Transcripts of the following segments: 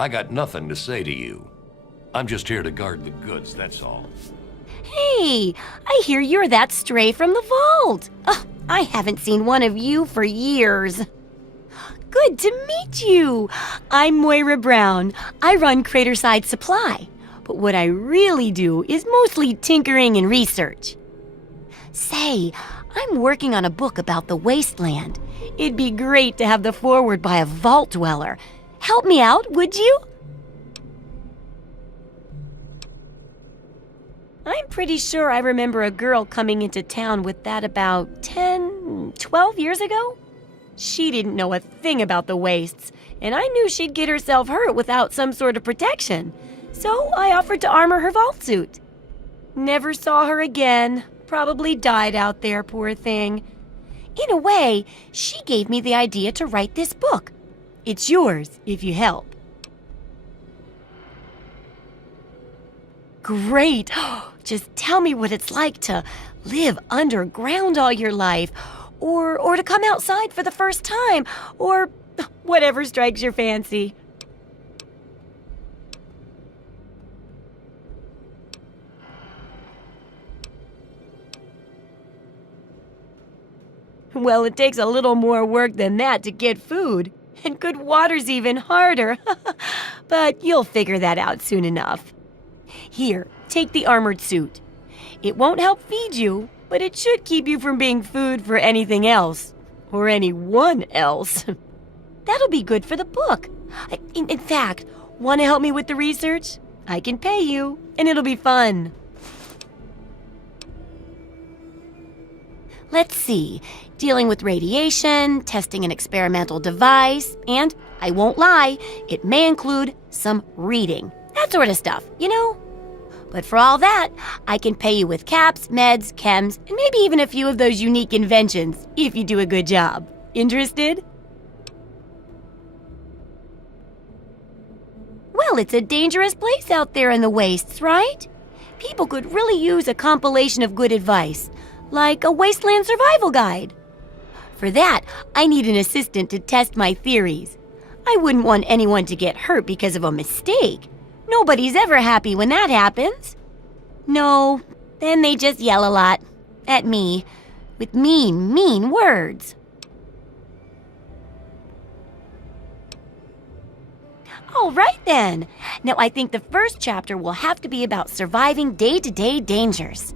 I got nothing to say to you. I'm just here to guard the goods, that's all. Hey, I hear you're that stray from the vault. I haven't seen one of you for years. Good to meet you. I'm Moira Brown. I run Craterside Supply. But what I really do is mostly tinkering and research. Say, I'm working on a book about the wasteland. It'd be great to have the foreword by a vault dweller. Help me out, would you? I'm pretty sure I remember a girl coming into town with that about 10, 12 years ago. She didn't know a thing about the wastes, and I knew she'd get herself hurt without some sort of protection. So I offered to armor her vault suit. Never saw her again. Probably died out there, poor thing. In a way, she gave me the idea to write this book. It's yours if you help. Great! Just tell me what it's like to live underground all your life, or to come outside for the first time, or whatever strikes your fancy. Well, it takes a little more work than that to get food, and good water's even harder. But you'll figure that out soon enough. Here, take the armored suit. It won't help feed you, but it should keep you from being food for anything else. Or anyone else. That'll be good for the book. In fact, want to help me with the research? I can pay you, and it'll be fun. Let's see. Dealing with radiation, testing an experimental device, and, I won't lie, it may include some reading. That sort of stuff, you know? But for all that, I can pay you with caps, meds, chems, and maybe even a few of those unique inventions, if you do a good job. Interested? Well, it's a dangerous place out there in the wastes, right? People could really use a compilation of good advice, like a wasteland survival guide. For that, I need an assistant to test my theories. I wouldn't want anyone to get hurt because of a mistake. Nobody's ever happy when that happens. No, then they just yell a lot. At me. With mean, mean words. All right then. Now I think the first chapter will have to be about surviving day-to-day dangers.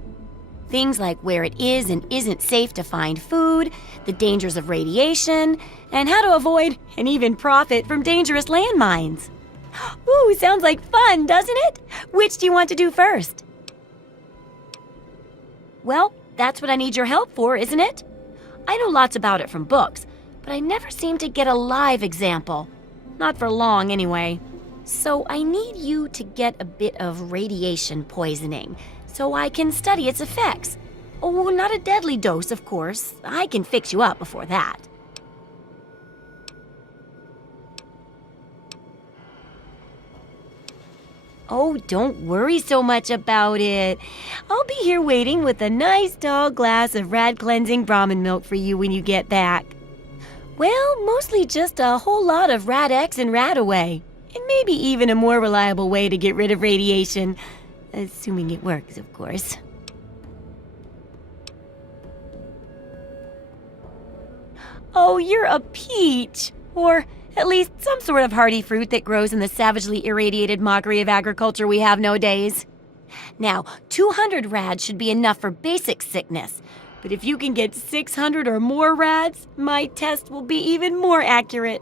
Things like where it is and isn't safe to find food, the dangers of radiation, and how to avoid and even profit from dangerous landmines. Ooh, sounds like fun, doesn't it? Which do you want to do first? Well, that's what I need your help for, isn't it? I know lots about it from books, but I never seem to get a live example. Not for long, anyway. So I need you to get a bit of radiation poisoning, so I can study its effects. Oh, not a deadly dose, of course. I can fix you up before that. Oh, don't worry so much about it. I'll be here waiting with a nice tall glass of rad-cleansing Brahmin milk for you when you get back. Well, mostly just a whole lot of Rad-X and Rad-Away. And maybe even a more reliable way to get rid of radiation. Assuming it works, of course. Oh, you're a peach. Or at least some sort of hardy fruit that grows in the savagely irradiated mockery of agriculture we have nowadays. Now, 200 rads should be enough for basic sickness. But if you can get 600 or more rads, my test will be even more accurate.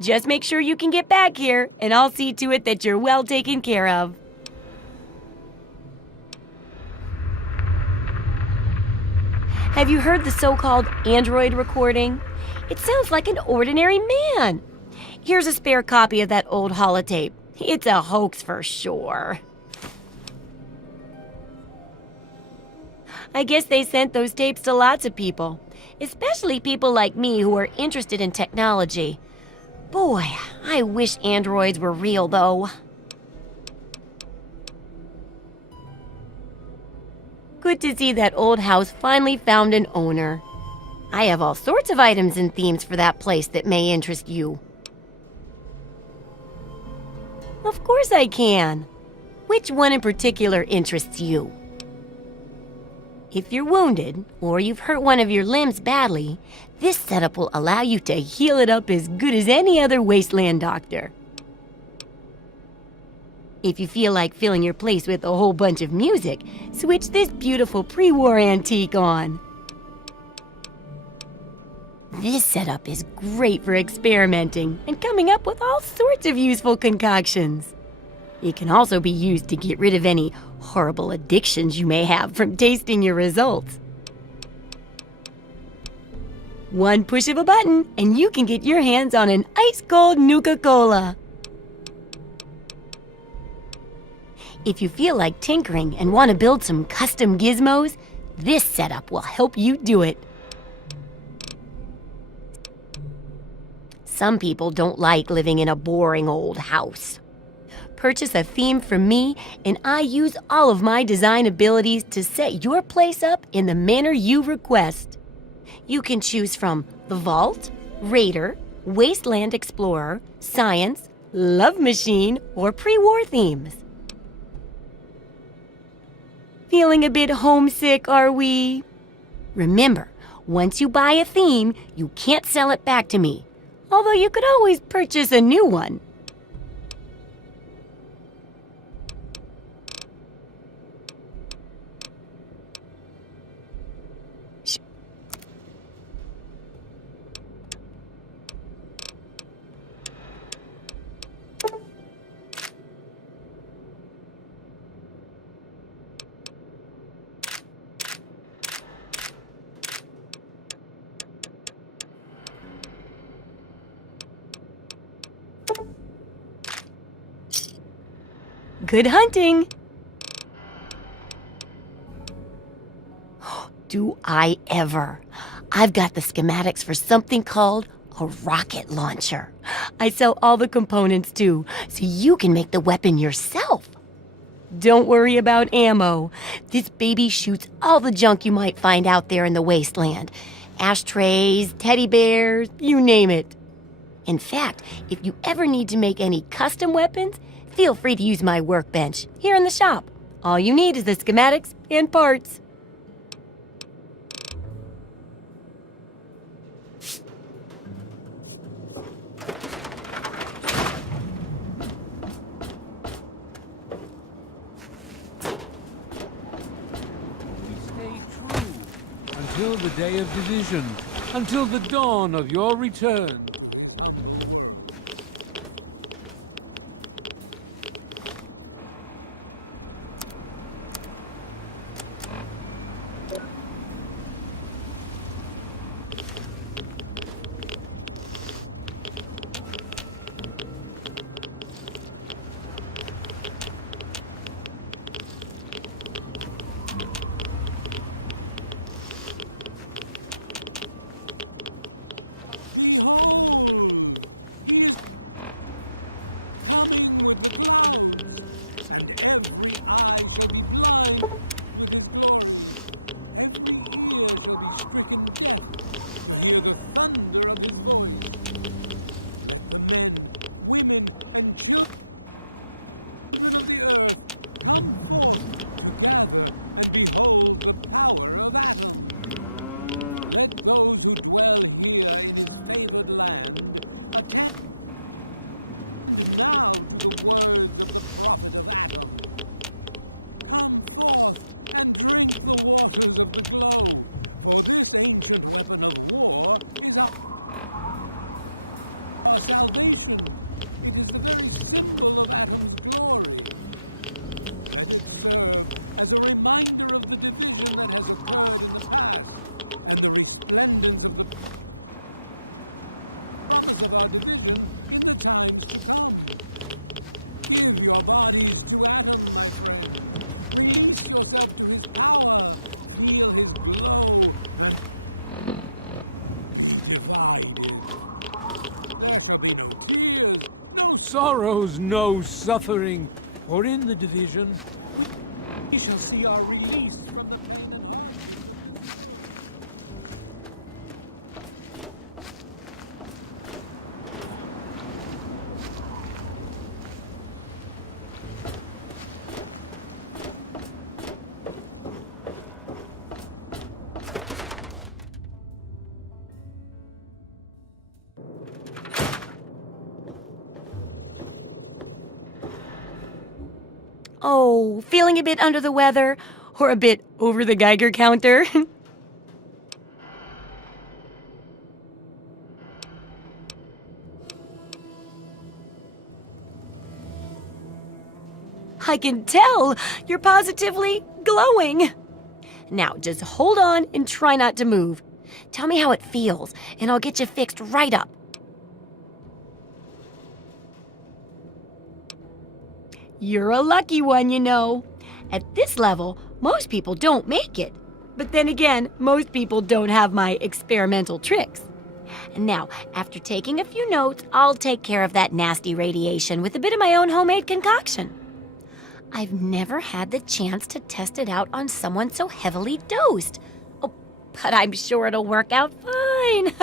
Just make sure you can get back here, and I'll see to it that you're well taken care of. Have you heard the so-called android recording? It sounds like an ordinary man. Here's a spare copy of that old holotape. It's a hoax for sure. I guess they sent those tapes to lots of people, especially people like me who are interested in technology. Boy, I wish androids were real, though. Good to see that old house finally found an owner. I have all sorts of items and themes for that place that may interest you. Of course I can. Which one in particular interests you? If you're wounded, or you've hurt one of your limbs badly, this setup will allow you to heal it up as good as any other wasteland doctor. If you feel like filling your place with a whole bunch of music, switch this beautiful pre-war antique on. This setup is great for experimenting and coming up with all sorts of useful concoctions. It can also be used to get rid of any horrible addictions you may have from tasting your results. One push of a button and you can get your hands on an ice-cold Nuka-Cola. If you feel like tinkering and want to build some custom gizmos, this setup will help you do it. Some people don't like living in a boring old house. Purchase a theme from me, and I use all of my design abilities to set your place up in the manner you request. You can choose from the Vault, Raider, Wasteland Explorer, Science, Love Machine, or pre-war themes. Feeling a bit homesick, are we? Remember, once you buy a theme, you can't sell it back to me, although you could always purchase a new one. Good hunting! Do I ever! I've got the schematics for something called a rocket launcher. I sell all the components too, so you can make the weapon yourself. Don't worry about ammo. This baby shoots all the junk you might find out there in the wasteland. Ashtrays, teddy bears, you name it. In fact, if you ever need to make any custom weapons, feel free to use my workbench here in the shop. All you need is the schematics and parts. Stay true until the day of division, until the dawn of your return. Sorrows, no suffering, for in the division we shall see our release from the... Oh, feeling a bit under the weather? Or a bit over the Geiger counter? I can tell you're positively glowing. Now, just hold on and try not to move. Tell me how it feels, and I'll get you fixed right up. You're a lucky one, you know. At this level, most people don't make it. But then again, most people don't have my experimental tricks. And now, after taking a few notes, I'll take care of that nasty radiation with a bit of my own homemade concoction. I've never had the chance to test it out on someone so heavily dosed. Oh, but I'm sure it'll work out fine.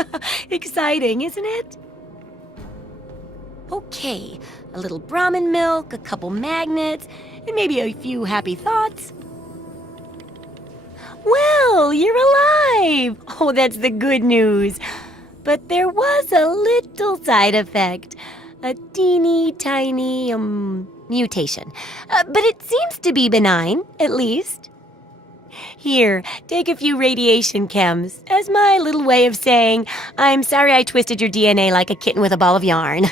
Exciting, isn't it? Okay, a little Brahmin milk, a couple magnets, and maybe a few happy thoughts. Well, you're alive! Oh, that's the good news. But there was a little side effect. A teeny tiny, mutation. But it seems to be benign, at least. Here, take a few radiation chems as my little way of saying, I'm sorry I twisted your DNA like a kitten with a ball of yarn.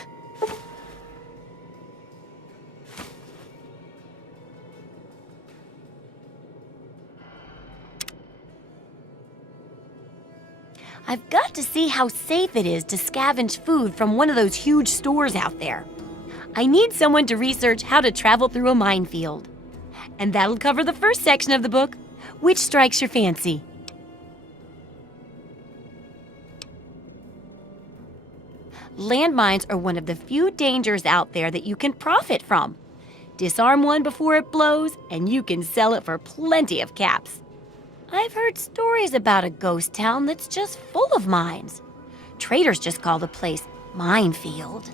I've got to see how safe it is to scavenge food from one of those huge stores out there. I need someone to research how to travel through a minefield. And that'll cover the first section of the book. Which strikes your fancy? Landmines are one of the few dangers out there that you can profit from. Disarm one before it blows, and you can sell it for plenty of caps. I've heard stories about a ghost town that's just full of mines. Traders just call the place Minefield.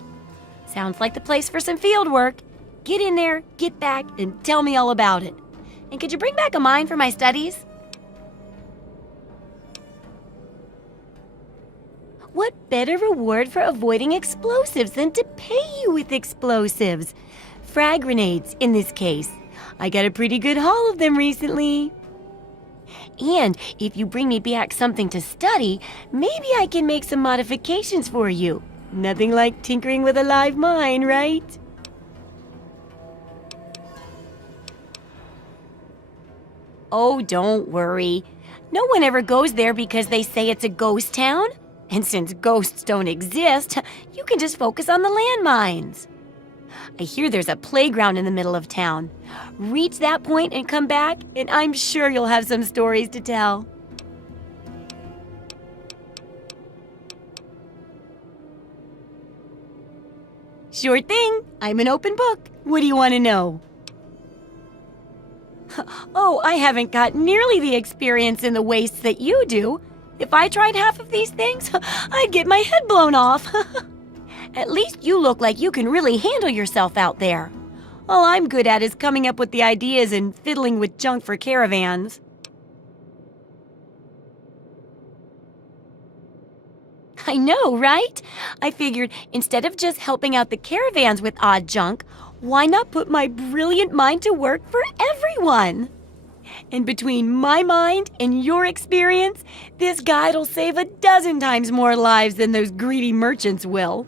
Sounds like the place for some field work. Get in there, get back, and tell me all about it. And could you bring back a mine for my studies? What better reward for avoiding explosives than to pay you with explosives? Frag grenades, in this case. I got a pretty good haul of them recently. And if you bring me back something to study, maybe I can make some modifications for you. Nothing like tinkering with a live mine, right? Oh, don't worry. No one ever goes there because they say it's a ghost town. And since ghosts don't exist, you can just focus on the landmines. I hear there's a playground in the middle of town. Reach that point and come back, and I'm sure you'll have some stories to tell. Sure thing. I'm an open book. What do you want to know? Oh, I haven't got nearly the experience in the wastes that you do. If I tried half of these things, I'd get my head blown off. At least you look like you can really handle yourself out there. All I'm good at is coming up with the ideas and fiddling with junk for caravans. I know, right? I figured instead of just helping out the caravans with odd junk, why not put my brilliant mind to work for everyone? And between my mind and your experience, this guide'll save 12 times more lives than those greedy merchants will.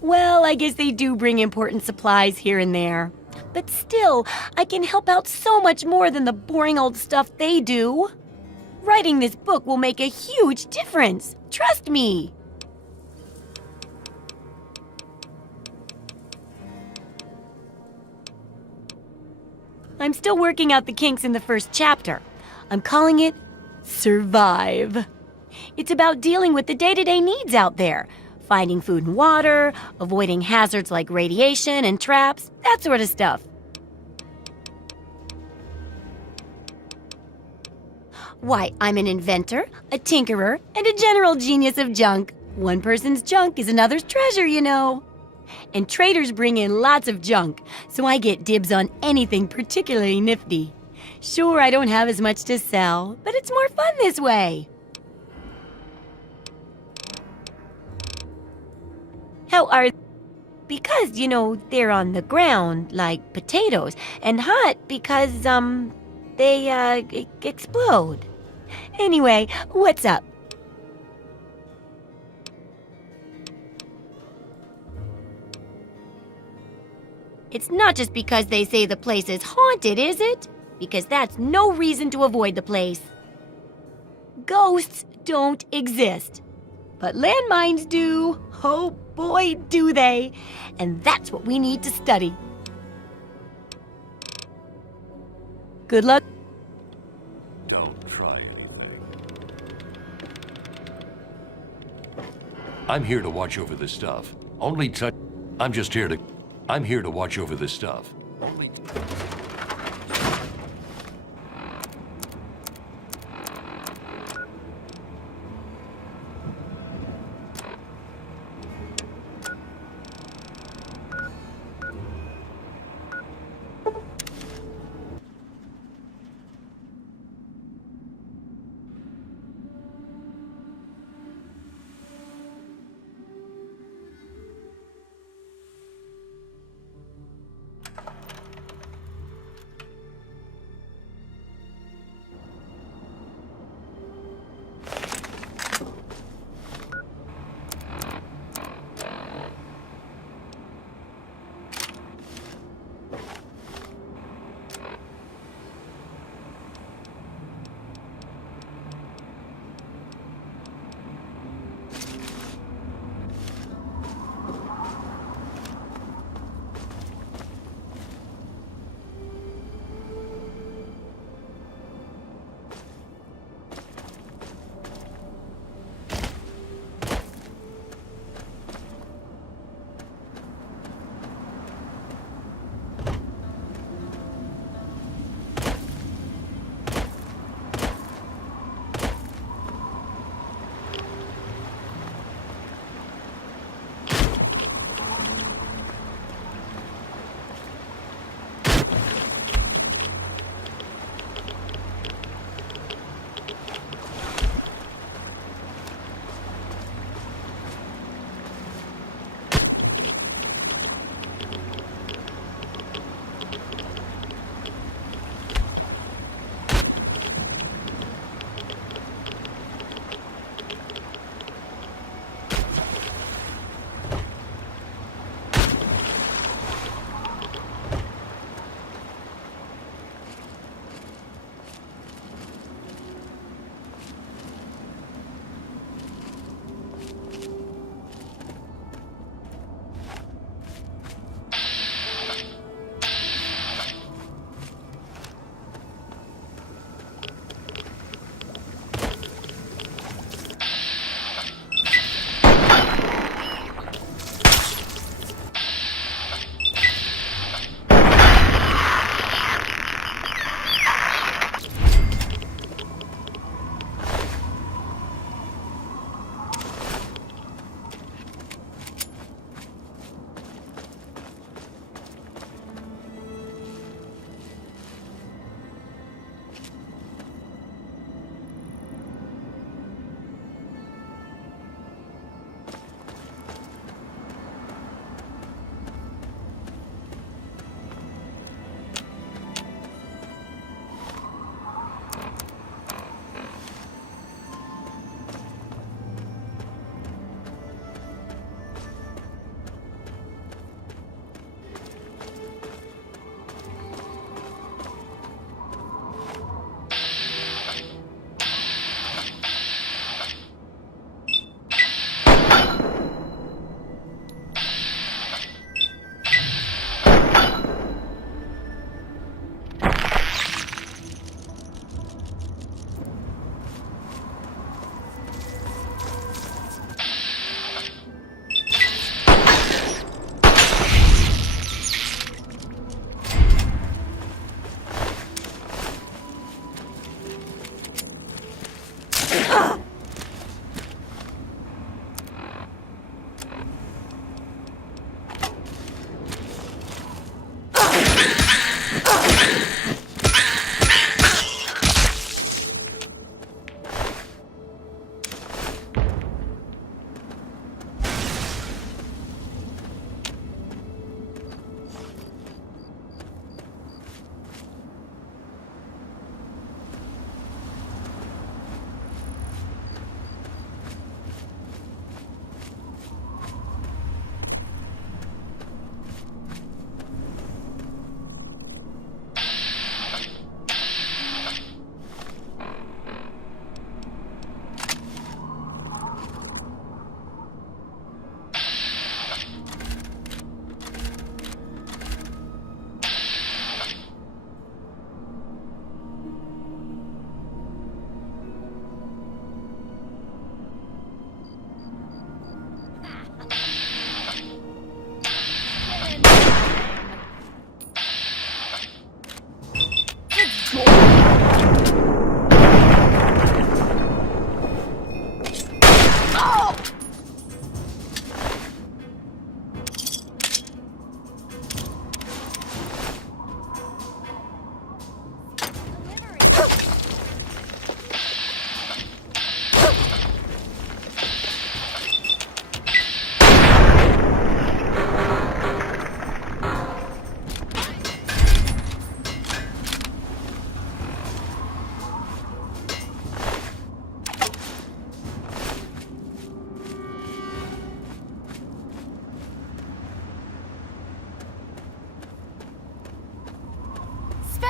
Well, I guess they do bring important supplies here and there. But still, I can help out so much more than the boring old stuff they do. Writing this book will make a huge difference. Trust me. I'm still working out the kinks in the first chapter. I'm calling it Survive. It's about dealing with the day-to-day needs out there. Finding food and water, avoiding hazards like radiation and traps, that sort of stuff. Why, I'm an inventor, a tinkerer, and a general genius of junk. One person's junk is another's treasure, you know. And traders bring in lots of junk, so I get dibs on anything particularly nifty. Sure, I don't have as much to sell, but it's more fun this way. How are... because, they're on the ground like potatoes, and hot because, they, explode. Anyway, what's up? It's not just because they say the place is haunted, is it? Because that's no reason to avoid the place. Ghosts don't exist. But landmines do. Oh boy, do they. And that's what we need to study. Good luck. Don't try anything. I'm here to watch over the stuff. Only touch. I'm here to watch over the stuff. Only.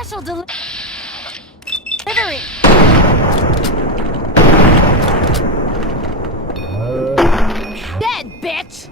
special delivery. Dead, bitch!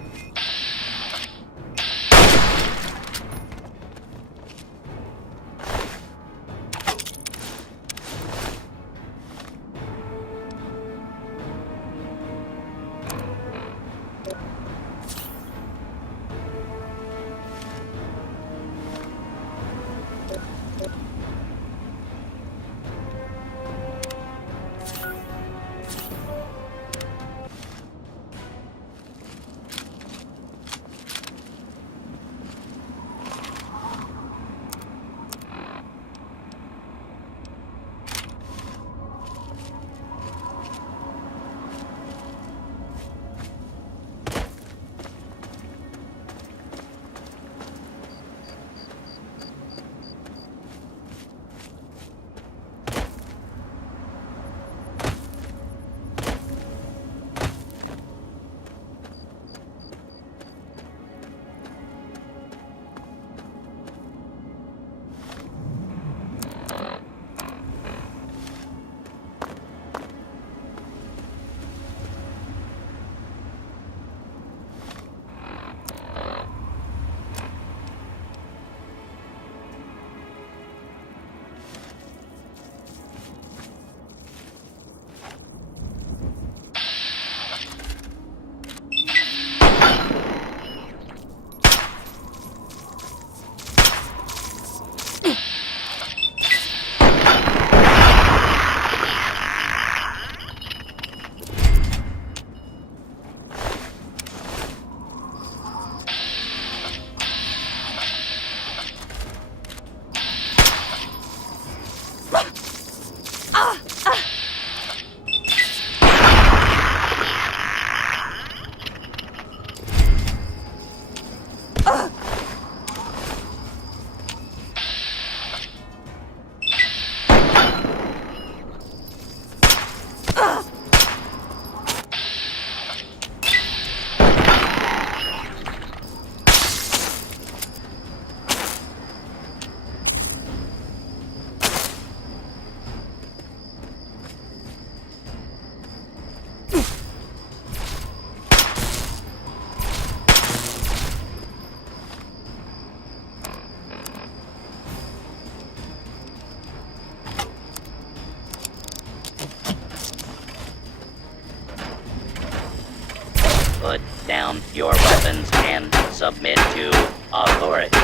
Put down your weapons and submit to authority.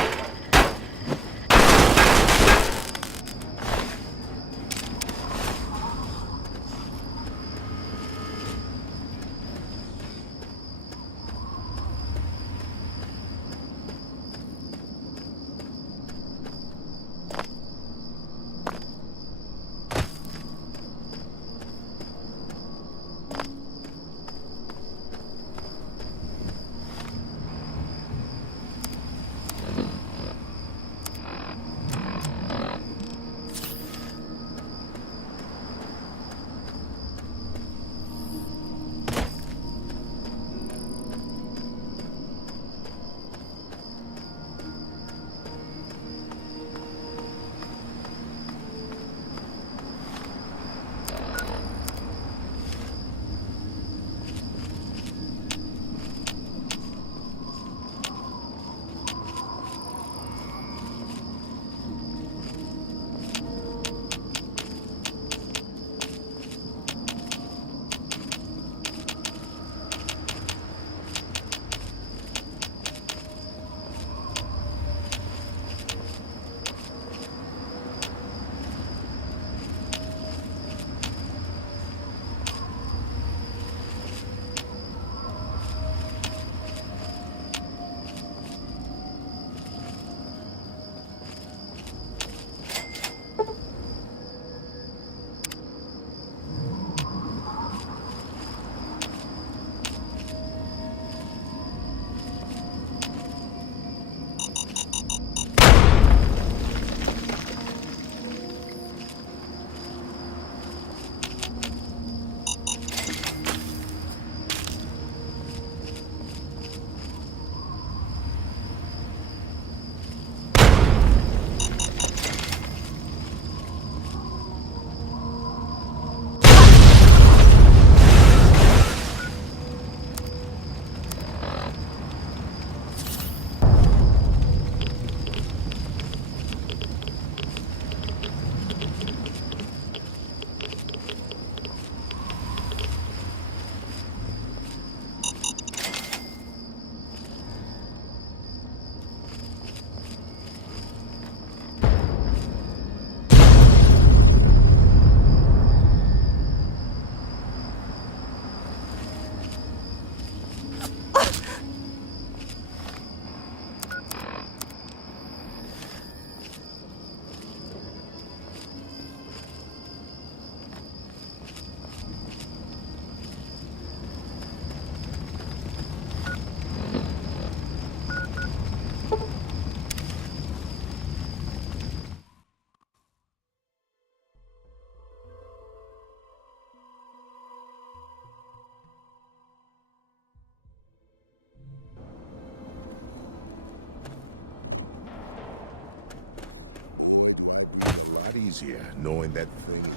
lot easier knowing that things.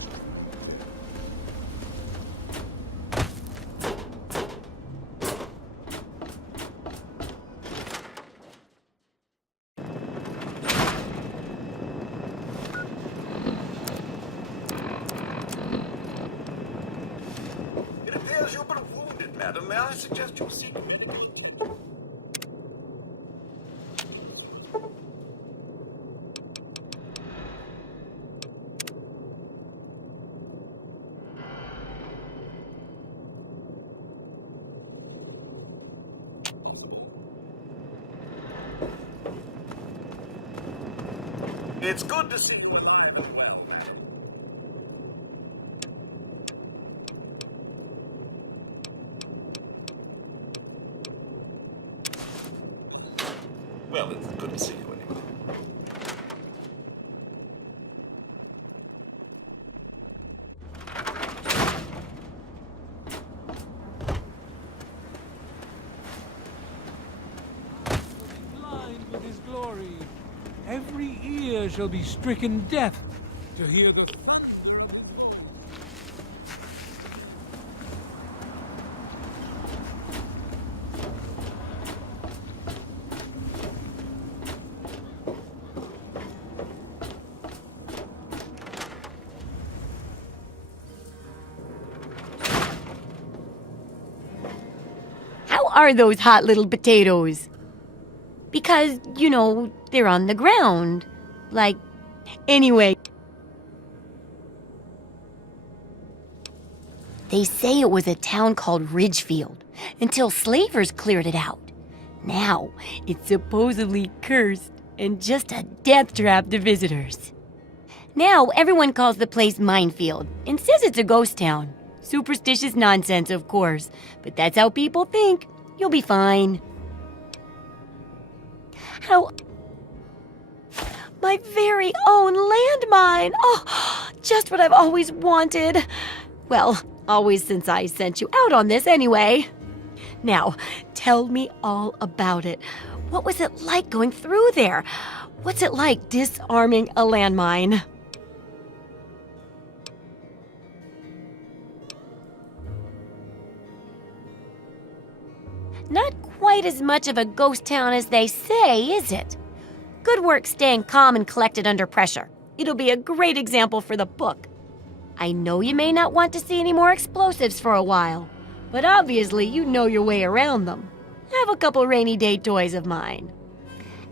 It appears you've been wounded, madam. May I suggest you seek medical? It's good to see you alive and well. Well, it's good to see you anyway. Blind with his glory. Every ear shall be stricken deaf to hear the thunder. How are those hot little potatoes? Because, you know, they're on the ground. Like, anyway. They say it was a town called Ridgefield until slavers cleared it out. Now, it's supposedly cursed and just a death trap to visitors. Now, everyone calls the place Minefield and says it's a ghost town. Superstitious nonsense, of course, but that's how people think. You'll be fine. How... My very own landmine! Oh, just what I've always wanted. Well, always since I sent you out on this anyway. Now, tell me all about it. What was it like going through there? What's it like disarming a landmine? Not quite as much of a ghost town as they say, is it? Good work staying calm and collected under pressure. It'll be a great example for the book. I know you may not want to see any more explosives for a while, but obviously you know your way around them. Have a couple rainy day toys of mine.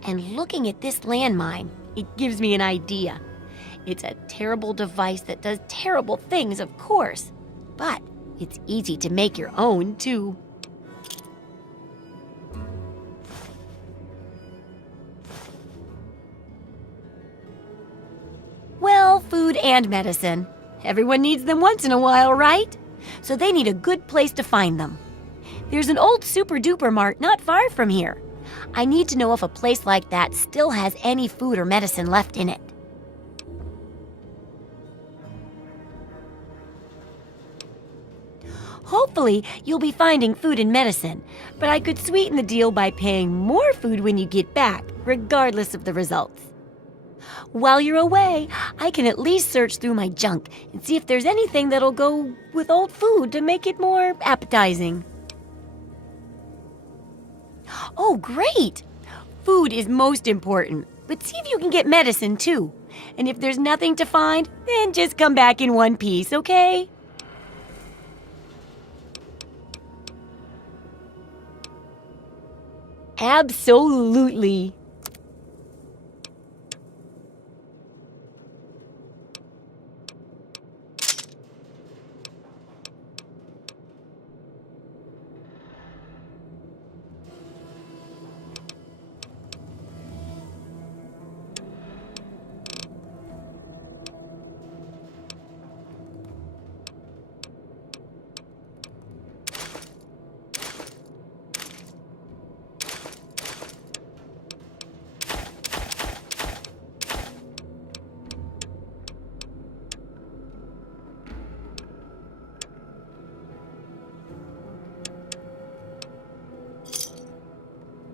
And looking at this landmine, it gives me an idea. It's a terrible device that does terrible things, of course, but it's easy to make your own, too. Well, food and medicine. Everyone needs them once in a while, right? So they need a good place to find them. There's an old super-duper mart not far from here. I need to know if a place like that still has any food or medicine left in it. Hopefully, you'll be finding food and medicine, but I could sweeten the deal by paying more food when you get back, regardless of the results. While you're away, I can at least search through my junk and see if there's anything that'll go with old food to make it more appetizing. Oh, great! Food is most important, but see if you can get medicine too. And if there's nothing to find, then just come back in one piece, okay? Absolutely.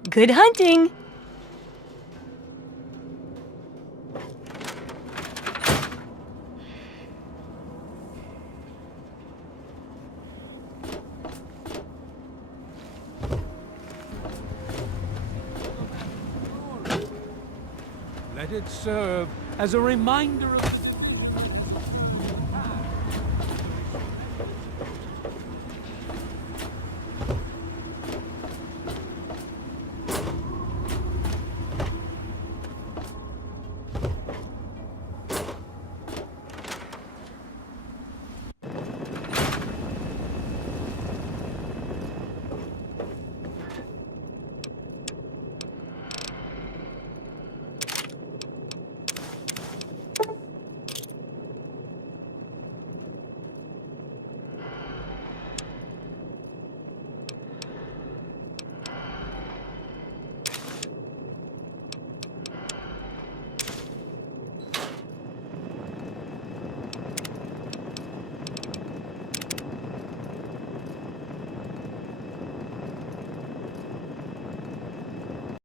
Good hunting! Let it serve as a reminder of